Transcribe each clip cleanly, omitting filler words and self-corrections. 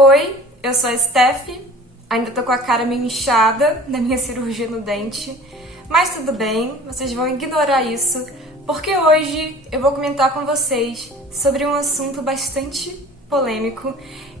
Oi, eu sou a Steph, ainda tô com a cara meio inchada da minha cirurgia no dente, mas tudo bem, vocês vão ignorar isso, porque hoje eu vou comentar com vocês sobre um assunto bastante polêmico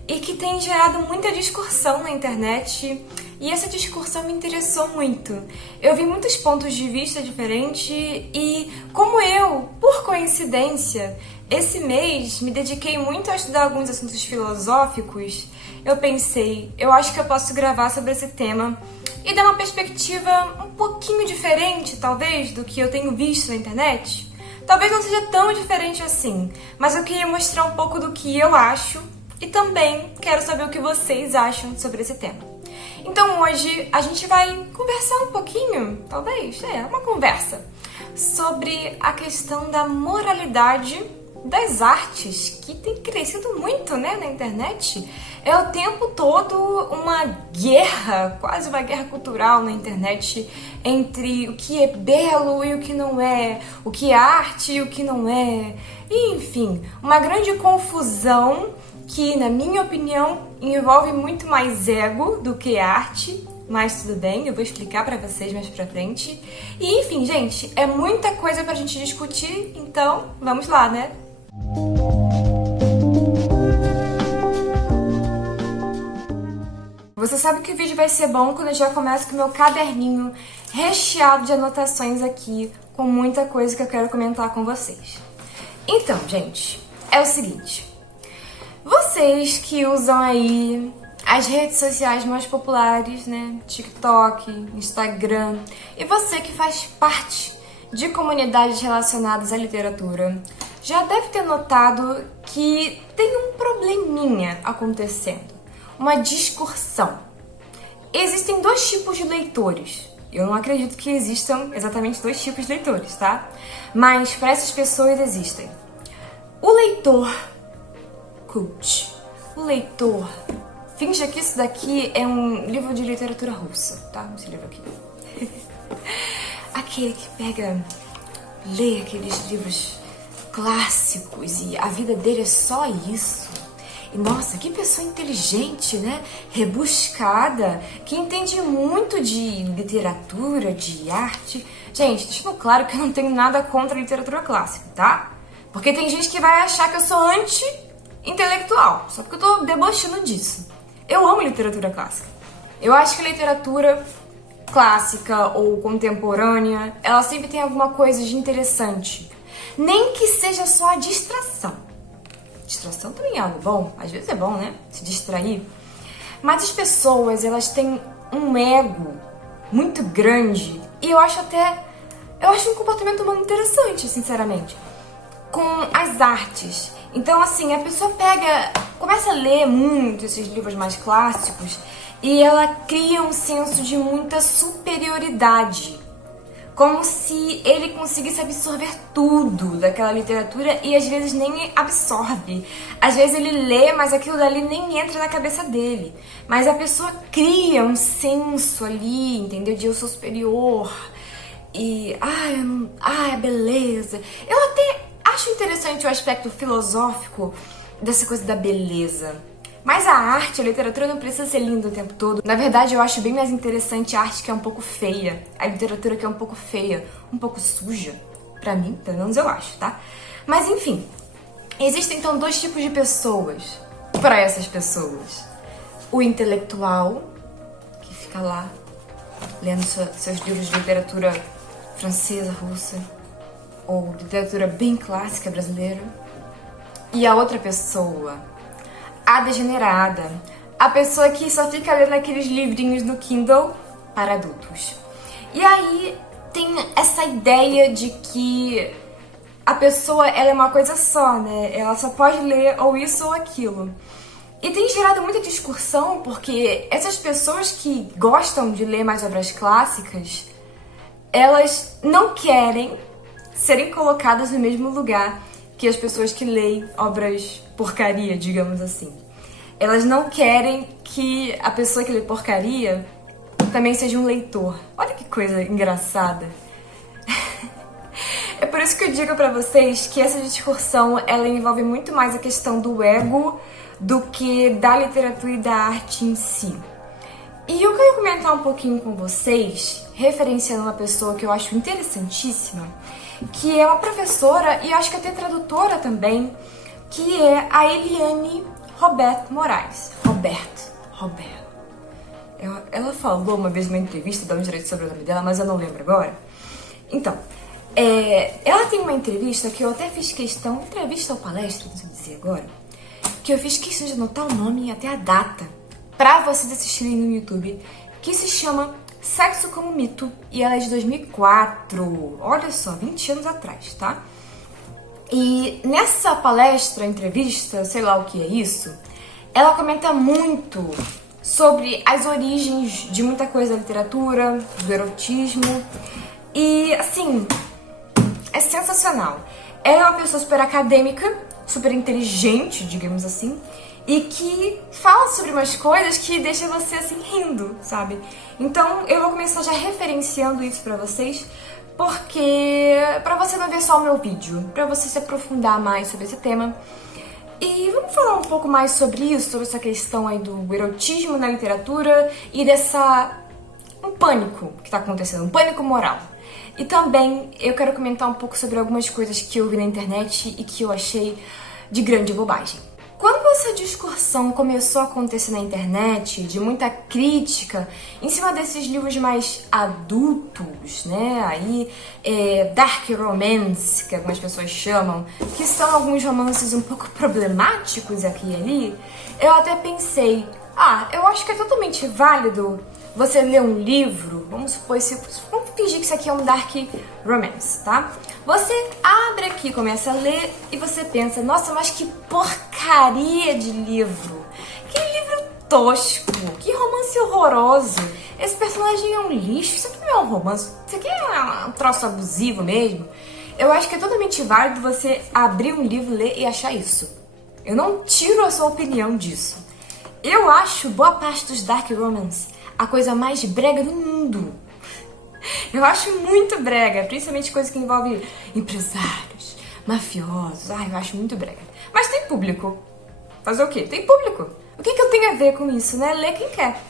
e que tem gerado muita discussão na internet, e essa discussão me interessou muito. Eu vi muitos pontos de vista diferentes e, como eu, por coincidência, esse mês me dediquei muito a estudar alguns assuntos filosóficos, eu pensei, eu acho que eu posso gravar sobre esse tema e dar uma perspectiva um pouquinho diferente, talvez, do que eu tenho visto na internet. Talvez não seja tão diferente assim, mas eu queria mostrar um pouco do que eu acho e também quero saber o que vocês acham sobre esse tema. Então hoje a gente vai conversar um pouquinho, talvez, uma conversa, sobre a questão da moralidade das artes, que tem crescido muito, na internet. É o tempo todo uma guerra, quase uma guerra cultural na internet, entre o que é belo e o que não é, o que é arte e o que não é. E, enfim, uma grande confusão que, na minha opinião, envolve muito mais ego do que arte, mas tudo bem, eu vou explicar pra vocês mais pra frente. E, enfim, gente, é muita coisa pra gente discutir, então vamos lá, né? Você sabe que o vídeo vai ser bom quando eu já começo com o meu caderninho recheado de anotações aqui, com muita coisa que eu quero comentar com vocês. Então, gente, é o seguinte. Vocês que usam aí as redes sociais mais populares, TikTok, Instagram, e você que faz parte de comunidades relacionadas à literatura, já deve ter notado que tem um probleminha acontecendo, uma discussão. Existem dois tipos de leitores. Eu não acredito que existam exatamente dois tipos de leitores, tá? Mas para essas pessoas existem. O leitor cult. O leitor finge que isso daqui é um livro de literatura russa, tá? Esse livro aqui. Aquele que lê aqueles livros clássicos e a vida dele é só isso. E nossa, que pessoa inteligente, rebuscada, que entende muito de literatura, de arte. Gente, deixando claro que eu não tenho nada contra a literatura clássica, tá? Porque tem gente que vai achar que eu sou anti-intelectual, só porque eu tô debochando disso. Eu amo literatura clássica. Eu acho que a literatura clássica ou contemporânea, ela sempre tem alguma coisa de interessante. Nem que seja só a distração. Distração também é algo bom, às vezes é bom, se distrair. Mas as pessoas, elas têm um ego muito grande e eu acho um comportamento humano interessante, sinceramente, com as artes. Então, assim, a pessoa começa a ler muito esses livros mais clássicos e ela cria um senso de muita superioridade. Como se ele conseguisse absorver tudo daquela literatura e às vezes nem absorve. Às vezes ele lê, mas aquilo dali nem entra na cabeça dele. Mas a pessoa cria um senso ali, entendeu? De eu sou superior. E, beleza. Eu até acho interessante o aspecto filosófico dessa coisa da beleza. Mas a arte, a literatura não precisa ser linda o tempo todo. Na verdade, eu acho bem mais interessante a arte que é um pouco feia. A literatura que é um pouco feia, um pouco suja. Pra mim, pelo menos eu acho, tá? Mas enfim, existem então dois tipos de pessoas pra essas pessoas. O intelectual, que fica lá lendo seus livros de literatura francesa, russa, ou literatura bem clássica brasileira. E a outra pessoa, a degenerada, a pessoa que só fica lendo aqueles livrinhos no Kindle para adultos. E aí tem essa ideia de que a pessoa ela é uma coisa só, Ela só pode ler ou isso ou aquilo. E tem gerado muita discussão porque essas pessoas que gostam de ler mais obras clássicas, elas não querem serem colocadas no mesmo lugar que as pessoas que leem obras porcaria, digamos assim. Elas não querem que a pessoa que lê porcaria também seja um leitor. Olha que coisa engraçada. É por isso que eu digo pra vocês que essa discussão, ela envolve muito mais a questão do ego do que da literatura e da arte em si. E eu quero comentar um pouquinho com vocês, referenciando uma pessoa que eu acho interessantíssima, que é uma professora e acho que até tradutora também, que é a Eliane Roberto Moraes. Roberto. Ela falou uma vez numa entrevista, dá um direito sobre o nome dela, mas eu não lembro agora. Então, ela tem uma entrevista que eu até fiz questão, entrevista ou palestra, não sei dizer agora, que eu fiz questão de anotar o nome e até a data, pra vocês assistirem no YouTube, que se chama Sexo como Mito, e ela é de 2004, olha só, 20 anos atrás, tá? E nessa palestra, entrevista, sei lá o que é isso, ela comenta muito sobre as origens de muita coisa da literatura, do erotismo, e assim, é sensacional. Ela é uma pessoa super acadêmica, super inteligente, digamos assim, e que fala sobre umas coisas que deixam você assim rindo, sabe? Então eu vou começar já referenciando isso pra vocês, porque pra você não ver só o meu vídeo, pra você se aprofundar mais sobre esse tema. E vamos falar um pouco mais sobre isso, sobre essa questão aí do erotismo na literatura e um pânico que tá acontecendo, um pânico moral. E também eu quero comentar um pouco sobre algumas coisas que eu vi na internet e que eu achei de grande bobagem. Quando essa discussão começou a acontecer na internet, de muita crítica em cima desses livros mais adultos, né, aí, dark romance, que algumas pessoas chamam, que são alguns romances um pouco problemáticos aqui e ali, eu até pensei, eu acho que é totalmente válido você ler um livro, vamos supor, vamos fingir que isso aqui é um dark romance, tá? Você abre aqui, começa a ler e você pensa, nossa, mas que porcaria de livro! Que livro tosco! Que romance horroroso! Esse personagem é um lixo, isso aqui não é um romance, isso aqui é um troço abusivo mesmo. Eu acho que é totalmente válido você abrir um livro, ler e achar isso. Eu não tiro a sua opinião disso. Eu acho boa parte dos dark romance a coisa mais brega do mundo. Eu acho muito brega, principalmente coisa que envolve empresários, mafiosos. Eu acho muito brega. Mas tem público. Fazer o quê? Tem público. O que eu tenho a ver com isso, né? Lê quem quer.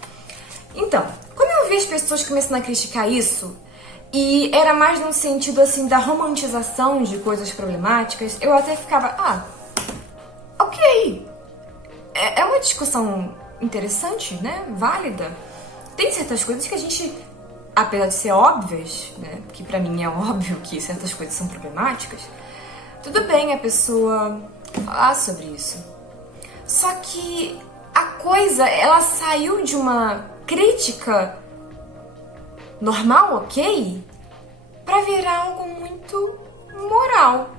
Então, quando eu vi as pessoas começando a criticar isso, e era mais num sentido assim da romantização de coisas problemáticas, eu até ficava, ok. É uma discussão interessante, né? Válida. Tem certas coisas que a gente, apesar de ser óbvias, né, que pra mim é óbvio que certas coisas são problemáticas, tudo bem a pessoa falar sobre isso. Só que a coisa, ela saiu de uma crítica normal, ok, pra virar algo muito moral.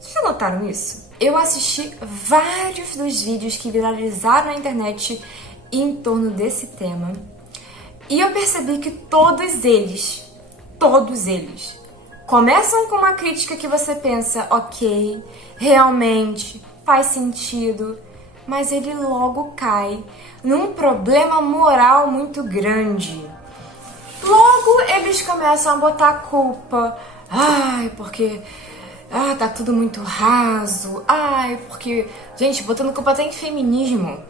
Vocês já notaram isso? Eu assisti vários dos vídeos que viralizaram na internet em torno desse tema. E eu percebi que todos eles, começam com uma crítica que você pensa, ok, realmente faz sentido, mas ele logo cai num problema moral muito grande. Logo eles começam a botar a culpa, porque tá tudo muito raso, porque, gente, botando culpa até em feminismo.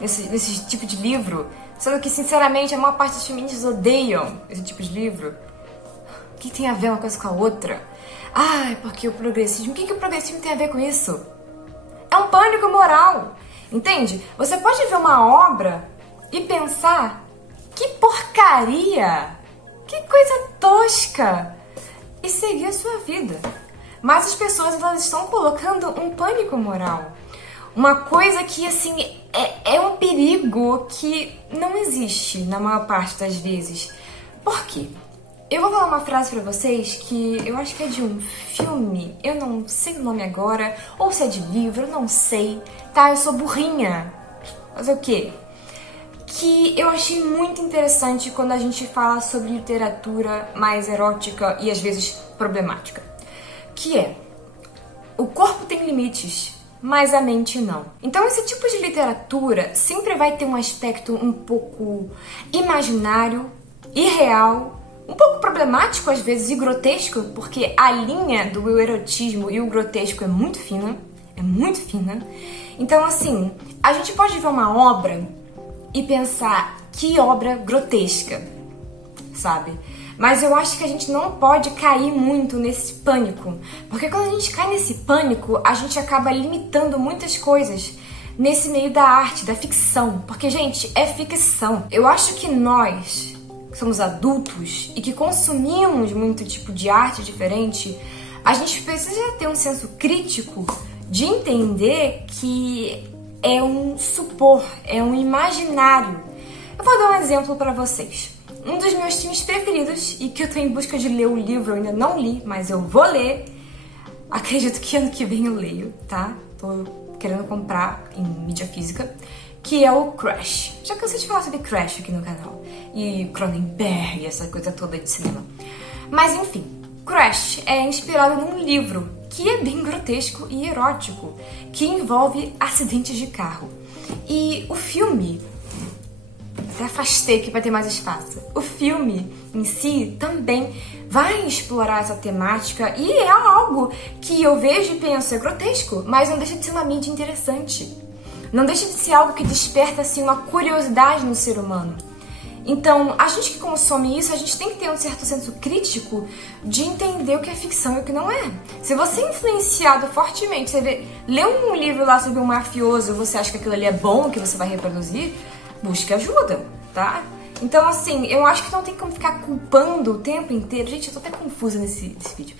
Nesse tipo de livro, sendo que, sinceramente, a maior parte das feministas odeiam esse tipo de livro. O que tem a ver uma coisa com a outra? Porque o progressismo... O que o progressismo tem a ver com isso? É um pânico moral, entende? Você pode ver uma obra e pensar, que porcaria, que coisa tosca, e seguir a sua vida. Mas as pessoas, elas estão colocando um pânico moral. Uma coisa que, assim, é um perigo que não existe na maior parte das vezes. Por quê? Eu vou falar uma frase pra vocês que eu acho que é de um filme, eu não sei o nome agora, ou se é de livro, eu não sei, tá? Eu sou burrinha. Fazer o quê? Que eu achei muito interessante quando a gente fala sobre literatura mais erótica e às vezes problemática. Que é, o corpo tem limites, mas a mente não. Então esse tipo de literatura sempre vai ter um aspecto um pouco imaginário, irreal, um pouco problemático às vezes e grotesco, porque a linha do erotismo e o grotesco é muito fina, é muito fina. Então, assim, a gente pode ver uma obra e pensar, que obra grotesca, sabe? Mas eu acho que a gente não pode cair muito nesse pânico, porque quando a gente cai nesse pânico, a gente acaba limitando muitas coisas nesse meio da arte, da ficção, porque, gente, é ficção. Eu acho que nós, que somos adultos e que consumimos muito tipo de arte diferente, a gente precisa ter um senso crítico de entender que é um supor, é um imaginário. Eu vou dar um exemplo pra vocês. Um dos meus filmes preferidos, e que eu tô em busca de ler o livro, eu ainda não li, mas eu vou ler. Acredito que ano que vem eu leio, tá? Tô querendo comprar em mídia física, que é o Crash. Já cansei de falar sobre Crash aqui no canal. E Cronenberg, essa coisa toda de cinema. Mas enfim, Crash é inspirado num livro que é bem grotesco e erótico, que envolve acidentes de carro. E o filme... até afastei aqui para ter mais espaço. O filme em si também vai explorar essa temática e é algo que eu vejo e penso, é grotesco, mas não deixa de ser uma mídia interessante. Não deixa de ser algo que desperta assim uma curiosidade no ser humano. Então, a gente que consome isso, a gente tem que ter um certo senso crítico de entender o que é ficção e o que não é. Se você é influenciado fortemente, você lê um livro lá sobre um mafioso e você acha que aquilo ali é bom, que você vai reproduzir, busque ajuda, tá? Então, assim, eu acho que não tem como ficar culpando o tempo inteiro. Gente, eu tô até confusa nesse vídeo.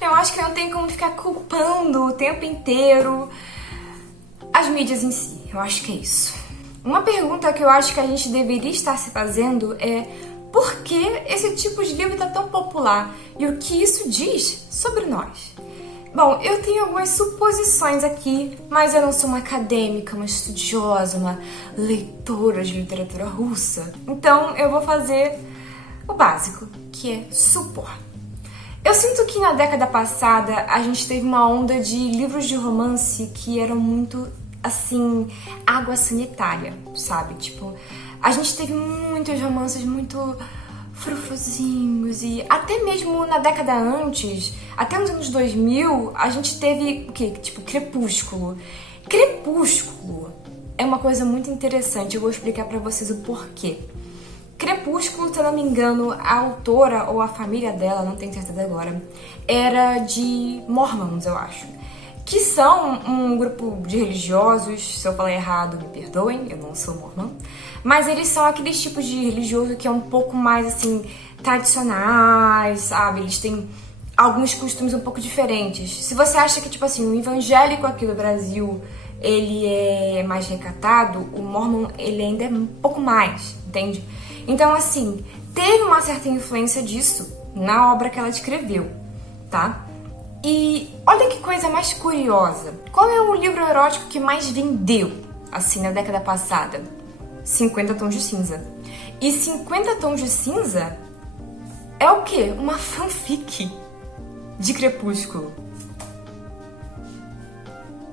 Eu acho que não tem como ficar culpando o tempo inteiro as mídias em si. Eu acho que é isso. Uma pergunta que eu acho que a gente deveria estar se fazendo é por que esse tipo de livro tá tão popular e o que isso diz sobre nós? Bom, eu tenho algumas suposições aqui, mas eu não sou uma acadêmica, uma estudiosa, uma leitora de literatura russa. Então eu vou fazer o básico, que é supor. Eu sinto que na década passada a gente teve uma onda de livros de romance que eram muito, assim, água sanitária, sabe? Tipo, a gente teve muitos romances muito frufruzinhos e até mesmo na década antes, até nos anos 2000, a gente teve o quê? Tipo, Crepúsculo. Crepúsculo é uma coisa muito interessante, eu vou explicar pra vocês o porquê. Crepúsculo, se eu não me engano, a autora ou a família dela, não tenho certeza agora, era de Mormons, eu acho. Que são um grupo de religiosos, se eu falar errado, me perdoem, eu não sou mormon, mas eles são aqueles tipos de religioso que é um pouco mais, assim, tradicionais, sabe? Eles têm alguns costumes um pouco diferentes. Se você acha que, tipo assim, o evangélico aqui no Brasil, ele é mais recatado, o mormon, ele ainda é um pouco mais, entende? Então, assim, teve uma certa influência disso na obra que ela escreveu, tá? E olha que coisa mais curiosa. Qual é o livro erótico que mais vendeu, assim, na década passada? 50 Tons de Cinza. E 50 Tons de Cinza é o quê? Uma fanfic de Crepúsculo.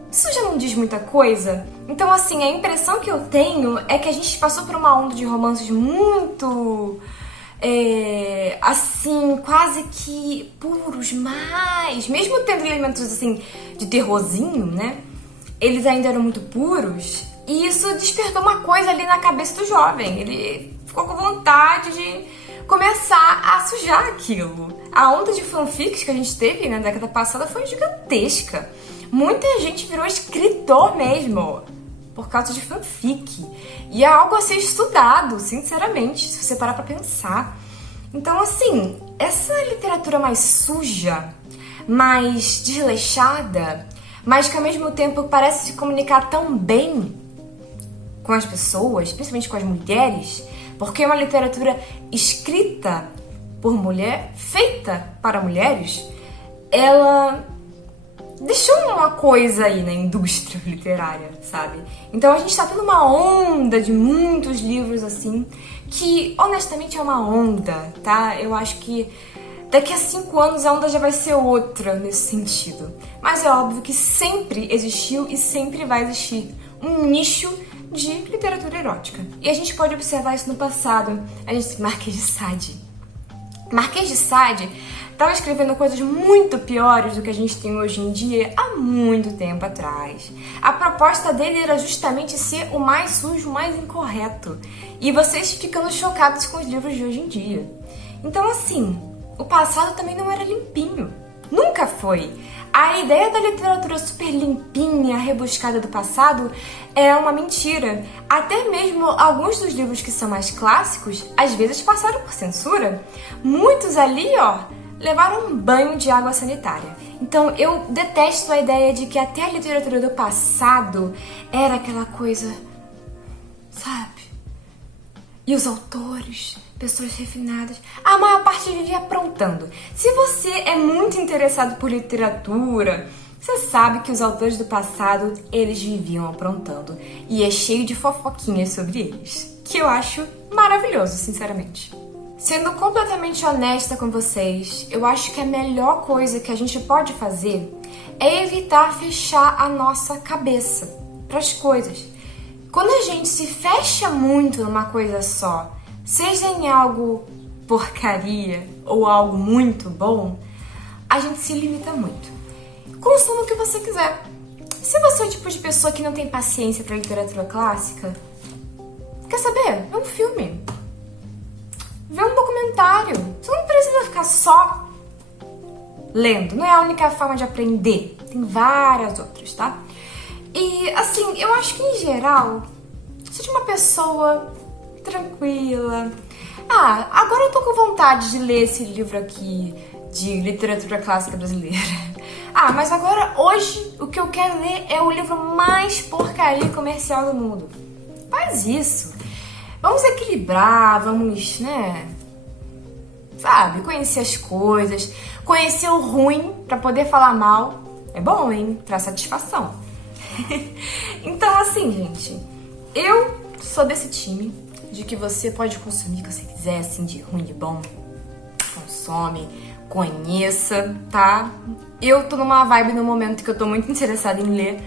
Isso já não diz muita coisa? Então, assim, a impressão que eu tenho é que a gente passou por uma onda de romances muito... assim, quase que puros, mas mesmo tendo elementos assim de terrorzinho, né? Eles ainda eram muito puros e isso despertou uma coisa ali na cabeça do jovem. Ele ficou com vontade de começar a sujar aquilo. A onda de fanfics que a gente teve na década passada foi gigantesca. Muita gente virou escritor mesmo por causa de fanfic. E é algo a ser estudado, sinceramente, se você parar pra pensar. Então, assim, essa literatura mais suja, mais desleixada, mas que ao mesmo tempo parece se comunicar tão bem com as pessoas, principalmente com as mulheres, porque é uma literatura escrita por mulher, feita para mulheres, ela deixou uma coisa aí na indústria literária, sabe? Então a gente tá tendo uma onda de muitos livros assim, que honestamente é uma onda, tá? Eu acho que daqui a 5 anos a onda já vai ser outra nesse sentido. Mas é óbvio que sempre existiu e sempre vai existir um nicho de literatura erótica. E a gente pode observar isso no passado. A gente tem Marquês de Sade. Marquês de Sade estava escrevendo coisas muito piores do que a gente tem hoje em dia há muito tempo atrás. A proposta dele era justamente ser o mais sujo, o mais incorreto. E vocês ficando chocados com os livros de hoje em dia. Então, assim, o passado também não era limpinho. Nunca foi. A ideia da literatura super limpinha, rebuscada do passado é uma mentira. Até mesmo alguns dos livros que são mais clássicos, às vezes passaram por censura. Muitos ali, levaram um banho de água sanitária. Então eu detesto a ideia de que até a literatura do passado era aquela coisa, sabe? E os autores, pessoas refinadas, a maior parte vivia aprontando. Se você é muito interessado por literatura, você sabe que os autores do passado, eles viviam aprontando. E é cheio de fofoquinhas sobre eles, que eu acho maravilhoso, sinceramente. Sendo completamente honesta com vocês, eu acho que a melhor coisa que a gente pode fazer é evitar fechar a nossa cabeça para as coisas. Quando a gente se fecha muito numa coisa só, seja em algo porcaria ou algo muito bom, a gente se limita muito. Consuma o que você quiser. Se você é o tipo de pessoa que não tem paciência para literatura clássica, quer saber? Vê um filme. Vê um documentário. Você não precisa ficar só lendo. Não é a única forma de aprender. Tem várias outras, tá? E, assim, eu acho que, em geral, seja uma pessoa tranquila. Agora eu tô com vontade de ler esse livro aqui de literatura clássica brasileira. Mas agora, hoje, o que eu quero ler é o livro mais porcaria comercial do mundo. Faz isso. Vamos equilibrar, vamos, sabe, conhecer as coisas, conhecer o ruim pra poder falar mal. É bom, hein? Traz satisfação. Então, assim, gente, eu sou desse time de que você pode consumir o que você quiser, assim, de ruim, de bom. Consome, conheça, tá? Eu tô numa vibe no momento que eu tô muito interessada em ler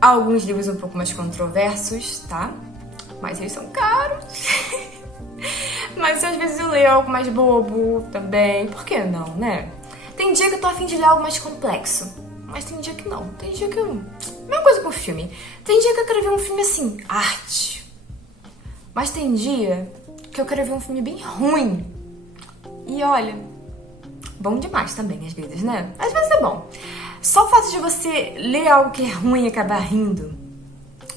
alguns livros um pouco mais controversos, tá? Mas eles são caros. Mas às vezes eu leio algo mais bobo também. Por que não, né? Tem dia que eu tô afim de ler algo mais complexo. Mas tem dia que não. Tem dia que eu... Mesma coisa com filme. Tem dia que eu quero ver um filme assim, arte. Mas tem dia que eu quero ver um filme bem ruim. E olha, bom demais também às vezes, né? Às vezes é bom. Só o fato de você ler algo que é ruim e acabar rindo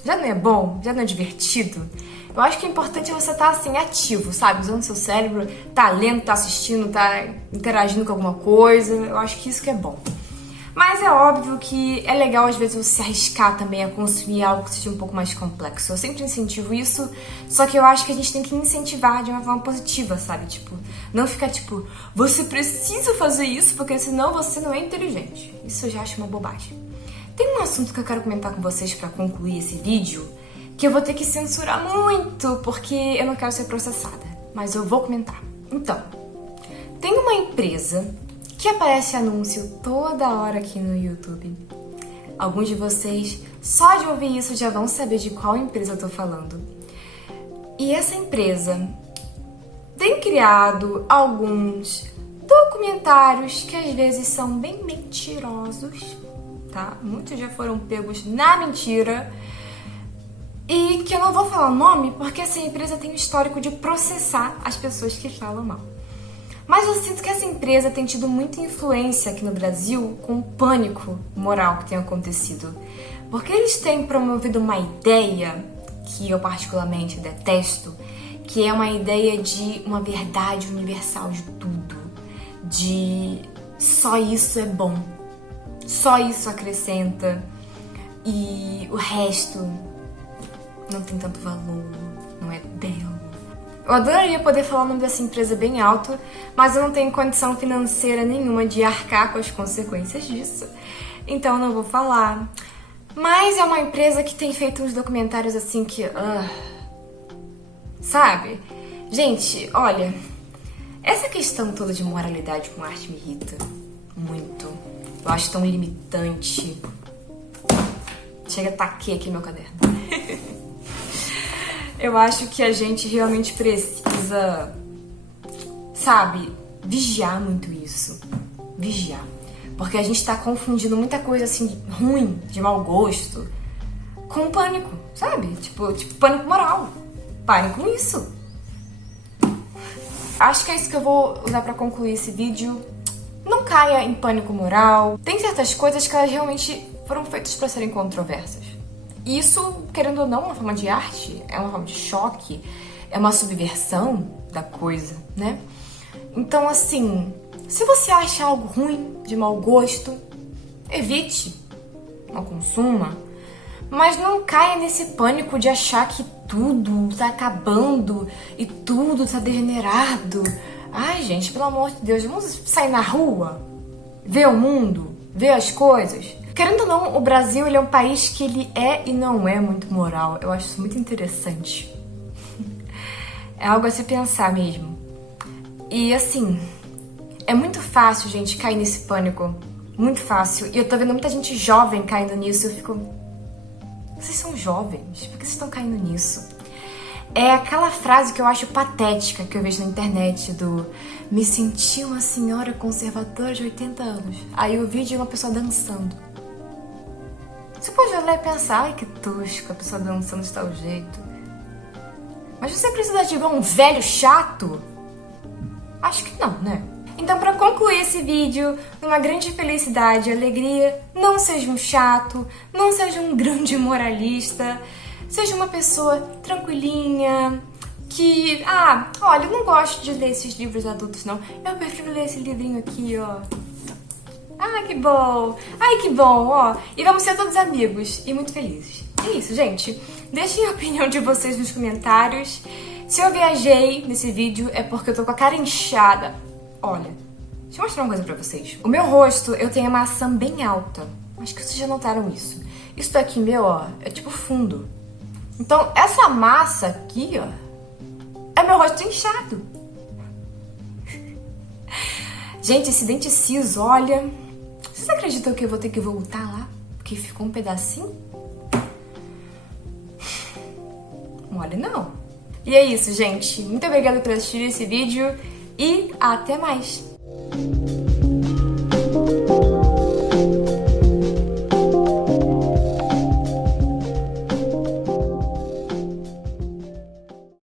já não é bom, já não é divertido. Eu acho que o importante é você estar assim, ativo, sabe? Usando seu cérebro, tá lendo, tá assistindo, tá interagindo com alguma coisa. Eu acho que isso que é bom. Mas é óbvio que é legal às vezes você se arriscar também a consumir algo que seja um pouco mais complexo. Eu sempre incentivo isso, só que eu acho que a gente tem que incentivar de uma forma positiva, sabe? Tipo, não ficar tipo, você precisa fazer isso porque senão você não é inteligente. Isso eu já acho uma bobagem. Tem um assunto que eu quero comentar com vocês pra concluir esse vídeo, que eu vou ter que censurar muito, porque eu não quero ser processada. Mas eu vou comentar. Então, tem uma empresa que aparece anúncio toda hora aqui no YouTube. Alguns de vocês, só de ouvir isso, já vão saber de qual empresa eu tô falando. E essa empresa tem criado alguns documentários que às vezes são bem mentirosos, tá? Muitos já foram pegos na mentira. E que eu não vou falar o nome porque essa empresa tem o histórico de processar as pessoas que falam mal. Mas eu sinto que essa empresa tem tido muita influência aqui no Brasil com o pânico moral que tem acontecido. Porque eles têm promovido uma ideia que eu particularmente detesto, que é uma ideia de uma verdade universal de tudo. De só isso é bom, só isso acrescenta e o resto não tem tanto valor, não é belo. Eu adoraria poder falar o nome dessa empresa bem alto, mas eu não tenho condição financeira nenhuma de arcar com as consequências disso. Então eu não vou falar. Mas é uma empresa que tem feito uns documentários assim que... sabe? Gente, olha, essa questão toda de moralidade com arte me irrita muito. Eu acho tão limitante. Chega, taquei aqui meu caderno. Eu acho que a gente realmente precisa, sabe, vigiar muito isso. vigiar. Porque a gente tá confundindo muita coisa assim ruim, de mau gosto, com pânico, sabe? Tipo pânico moral. Parem com isso. Acho que é isso que eu vou usar pra concluir esse vídeo. Não caia em pânico moral. Tem certas coisas que elas realmente foram feitas pra serem controversas. E isso, querendo ou não, é uma forma de arte, é uma forma de choque, é uma subversão da coisa, né? Então, assim, se você acha algo ruim, de mau gosto, evite, não consuma, mas não caia nesse pânico de achar que tudo tá acabando e tudo tá degenerado. Ai, gente, pelo amor de Deus, vamos sair na rua, ver o mundo, ver as coisas. Querendo ou não, o Brasil ele é um país que ele é e não é muito moral. Eu acho isso muito interessante. É algo a se pensar mesmo. E assim, é muito fácil, gente, cair nesse pânico. Muito fácil. E eu tô vendo muita gente jovem caindo nisso. Eu fico... Vocês são jovens? Por que vocês estão caindo nisso? É aquela frase que eu acho patética que eu vejo na internet do... Me senti uma senhora conservadora de 80 anos. Aí o vídeo é uma pessoa dançando. Você pode olhar e pensar, ai que tosco, a pessoa dançando de tal jeito. Mas você precisa de igual um velho chato? Acho que não, né? Então, pra concluir esse vídeo, numa grande felicidade e alegria, não seja um chato, não seja um grande moralista, seja uma pessoa tranquilinha, que... olha, eu não gosto de ler esses livros adultos, não. Eu prefiro ler esse livrinho aqui, ó. Ah, que bom! Ai, que bom, ó! E vamos ser todos amigos e muito felizes. É isso, gente. Deixem a opinião de vocês nos comentários. Se eu viajei nesse vídeo é porque eu tô com a cara inchada. Olha, deixa eu mostrar uma coisa pra vocês. O meu rosto, eu tenho a maçã bem alta. Acho que vocês já notaram isso. Isso daqui meu, ó, é tipo fundo. Então, essa massa aqui, ó, é meu rosto inchado. Gente, esse dente ciso, olha... Vocês acreditam que eu vou ter que voltar lá? Porque ficou um pedacinho? Mole não. E é isso, gente. Muito obrigada por assistir esse vídeo e até mais!